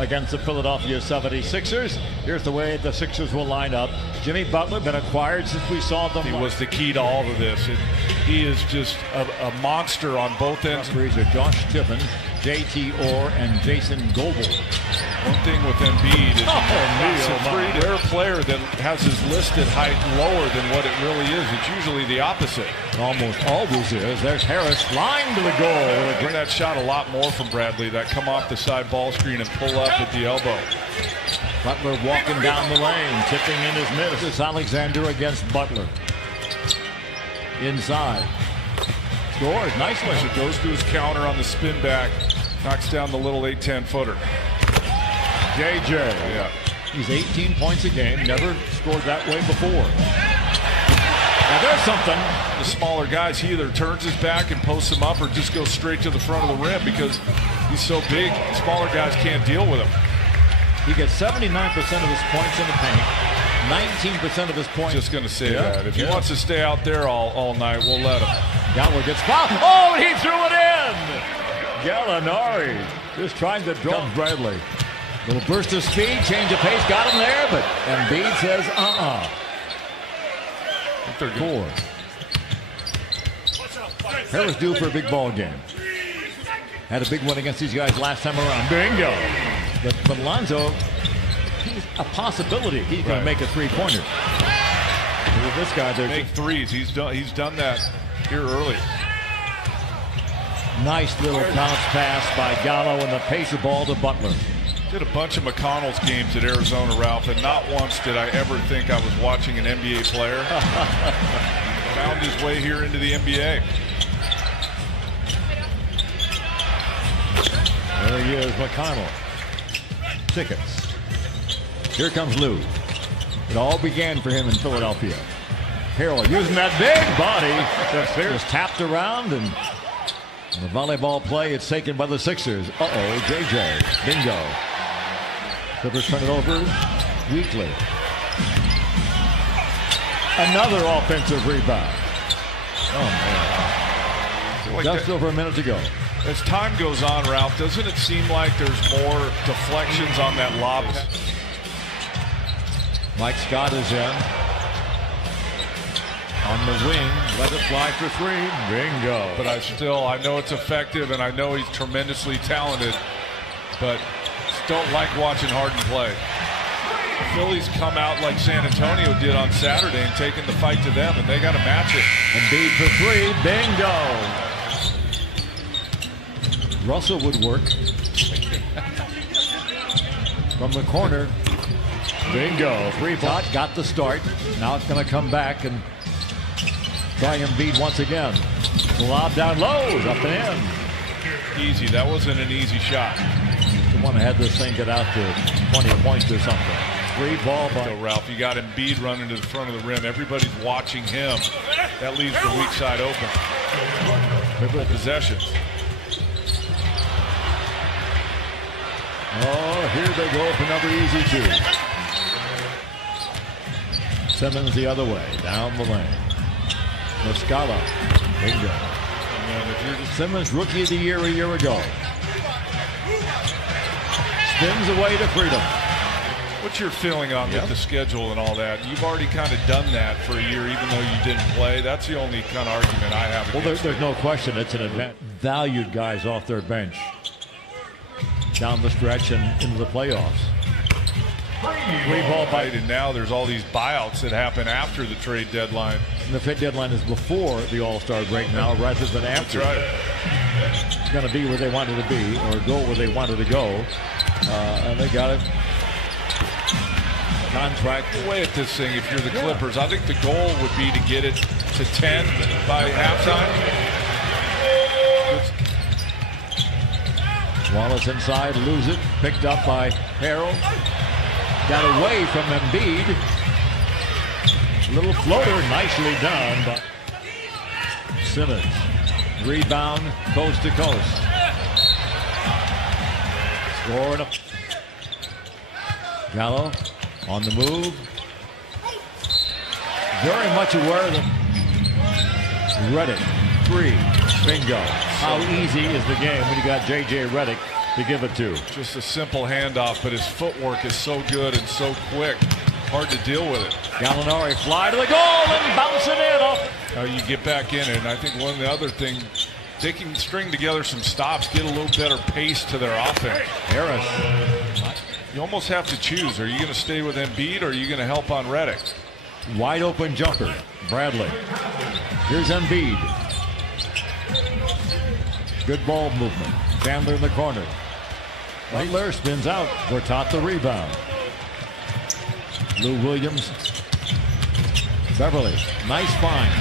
against the Philadelphia 76ers. Here's the way the Sixers will line up. Jimmy Butler been acquired since we saw them. He was the key to all of this. And he is just a monster on both ends. Referees are Josh Tippin, J.T. Orr, and Jason Goebel. One thing with Embiid is he's a rare player that has his listed height lower than what it really is. It's usually the opposite. Almost always is. There's Harris flying to the goal. I bring that shot a lot more from Bradley. That come off the side ball screen and pull up at the elbow. Butler walking down the lane, tipping in his miss. It's Alexander against Butler. Inside. Scores nicely. So goes to his counter on the spin back. Knocks down the little 8-10 footer. JJ. Yeah. He's 18 points a game. Never scored that way before. Now there's something. The smaller guys, he either turns his back and posts him up or just goes straight to the front of the rim because he's so big. Smaller guys can't deal with him. He gets 79% of his points in the paint. 19% of his points. Just going to say that. If he wants to stay out there all night, we'll let him. Gallo gets fouled. Oh, he threw it in. Gallinari just trying to draw Bradley. Little burst of speed, change of pace, got him there, but Embiid says, They're four. Harris due for a big ball game. Had a big one against these guys last time around. Bingo. But Lonzo, he's a possibility. He's going to make a three-pointer. With this guy, there's make threes. He's done that here early. Nice little bounce pass by Gallo and the pace of ball to Butler. Did a bunch of McConnell's games at Arizona, Ralph, and not once did I ever think I was watching an NBA player. Found his way here into the NBA. There he is, McConnell. Tickets. Here comes Lou. It all began for him in Philadelphia. Harrell using that big body. Just tapped around, and the volleyball play, it's taken by the Sixers. JJ. Bingo. Clippers turn it over weakly. Another offensive rebound. Oh, man. Just over a minute to go. As time goes on, Ralph, doesn't it seem like there's more deflections on that lob? Mike Scott is in. On the wing, let it fly for three. Bingo. But I know it's effective, and I know he's tremendously talented, but don't like watching Harden play. Phillies come out like San Antonio did on Saturday and taking the fight to them, and they got to match it. Embiid for three. Bingo. Russell would work. From the corner. Bingo. Three-pot got the start. Now it's going to come back and try Embiid once again. The lob down low, up and in. Easy. That wasn't an easy shot. You want to have this thing get out to 20 points or something. Free ball by so Ralph. You got Embiid running to the front of the rim. Everybody's watching him. That leaves the weak side open. Triple possessions. Oh, here they go for another easy two. Simmons the other way, down the lane. Muscala. Bingo. Simmons, rookie of the year a year ago. Spins away to freedom. What's your feeling on the schedule and all that? You've already kind of done that for a year, even though you didn't play. That's the only kind of argument I have. Well, there's no question it's an advantage. Valued guys off their bench down the stretch and into the playoffs. Free ball by. And now there's all these buyouts that happen after the trade deadline. And the trade deadline is before the All-Star break now, rather than after. That's right. It's going to be where they wanted to be, or go where they wanted to go, and they got it. Contract. Away at this thing, if you're the Clippers, I think the goal would be to get it to 10 by halftime. Wallace inside, lose it, picked up by Harrell. Got away from Embiid. Little floater, nicely done by Simmons. Rebound, coast to coast. Scoring up. Gallo on the move. Very much aware of them. Redick, three. Bingo. How easy is the game when you got J.J. Redick to give it to. Just a simple handoff, but his footwork is so good and so quick. Hard to deal with it. Gallinari fly to the goal and bounce it in. Now you get back in it, and I think one of the other things, they can string together some stops, get a little better pace to their offense. Harris. You almost have to choose. Are you going to stay with Embiid or are you going to help on Redick? Wide open jumper. Bradley. Here's Embiid. Good ball movement. Chandler in the corner. Butler spins out. Gortat the rebound. Lou Williams. Beverly. Nice find.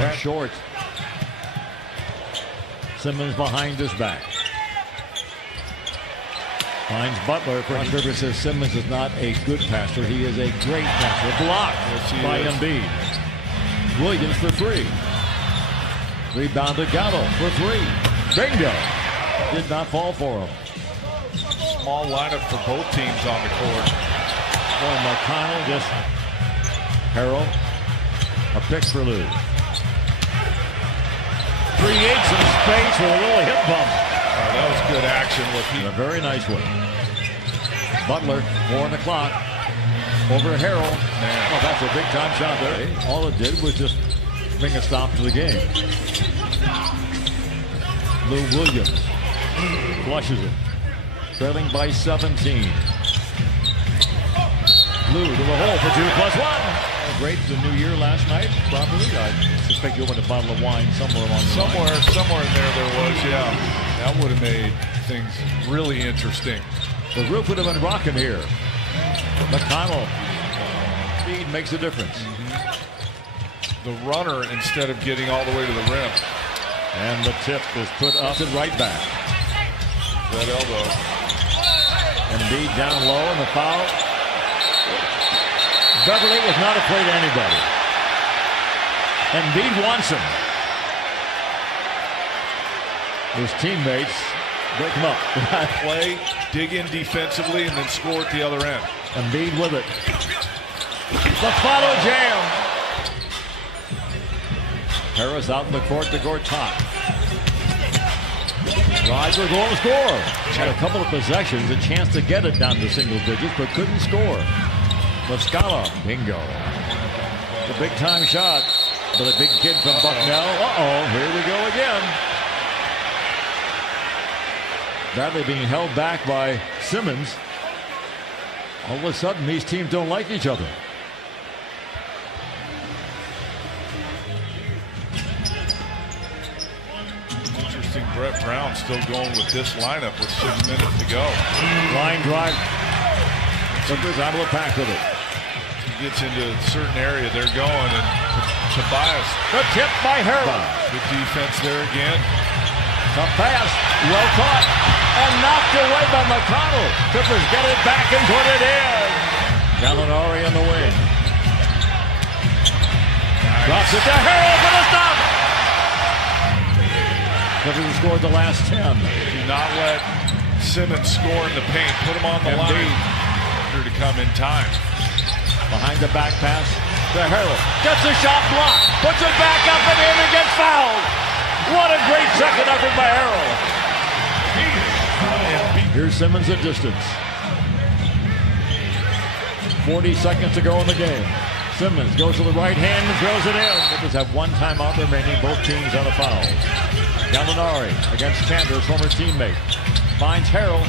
That's short. Simmons behind his back. Finds Butler. Frank River says Simmons is not a good passer. He is a great passer. Blocked by Embiid. Williams for three. Rebounded Gallo for three. Bingo. Did not fall for him. Small lineup for both teams on the court. Boy, McConnell just Harrell. A pick for Lou. Creates some space with a little hip bump. That was good action. A very nice one. Butler, 4 on the clock. Over to Harrell. Oh, that's a big time shot there. All it did was just bring a stop to the game. Lou Williams flushes it. Trailing by 17. Lou to the hole for 2+1. Great the new year last night, probably. I suspect you opened a bottle of wine somewhere along the line. Somewhere in there was, yeah. That would have made things really interesting. The roof would have been rocking here. McConnell. Speed makes a difference. The runner instead of getting all the way to the rim. And the tip is put up and right back. That elbow. Embiid down low and the foul. Beverly was not afraid of anybody. Embiid wants him. His teammates break him up. Play, dig in defensively, and then score at the other end. Embiid with it. The follow jam. Harris out in the court to Gortat. Roger going to score. Had a couple of possessions, a chance to get it down to single digits, but couldn't score. Muscala, bingo. The big time shot, but a big kid from Bucknell. Uh-oh, here we go again. Bradley being held back by Simmons. All of a sudden, these teams don't like each other. Interesting, Brett Brown still going with this lineup with 6 minutes to go. Line drive. Clippers out of the pack with it. He gets into a certain area, they're going, and Tobias. The tip by Harrell. Good defense there again. Tough pass, well caught, and knocked away by McConnell. Clippers get it back and put it in. Gallinari in the wing. Nice. Drops it to Harrell for the stop. Clippers have scored the last 10. Do not let Simmons score in the paint. Put him on the line. To come in time. Behind the back pass to Harrell. Gets the shot blocked. Puts it back up and in and gets fouled. What a great second effort by Harrell. Here's Simmons at distance. 40 seconds to go in the game. Simmons goes to the right hand and throws it in. Clippers have one timeout remaining. Both teams on a foul. Gallinari against Chandler's former teammate. Finds Harrell.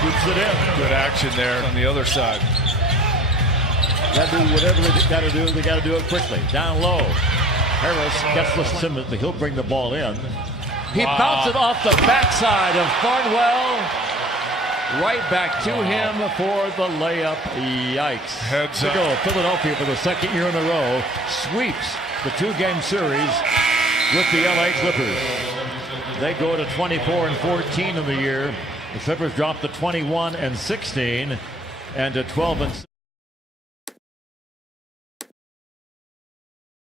Puts it in. Good action there on the other side. Got to do whatever they got to do. They got to do it quickly. Down low. Harris gets the Simmons, but he'll bring the ball in. He bounced it off the backside of Thornwell. Right back to him for the layup. Yikes. Heads up. To go. Philadelphia for the second year in a row sweeps the two-game series with the LA Clippers. They go to 24-14 in the year. The Clippers dropped to 21-16 and to 12-6.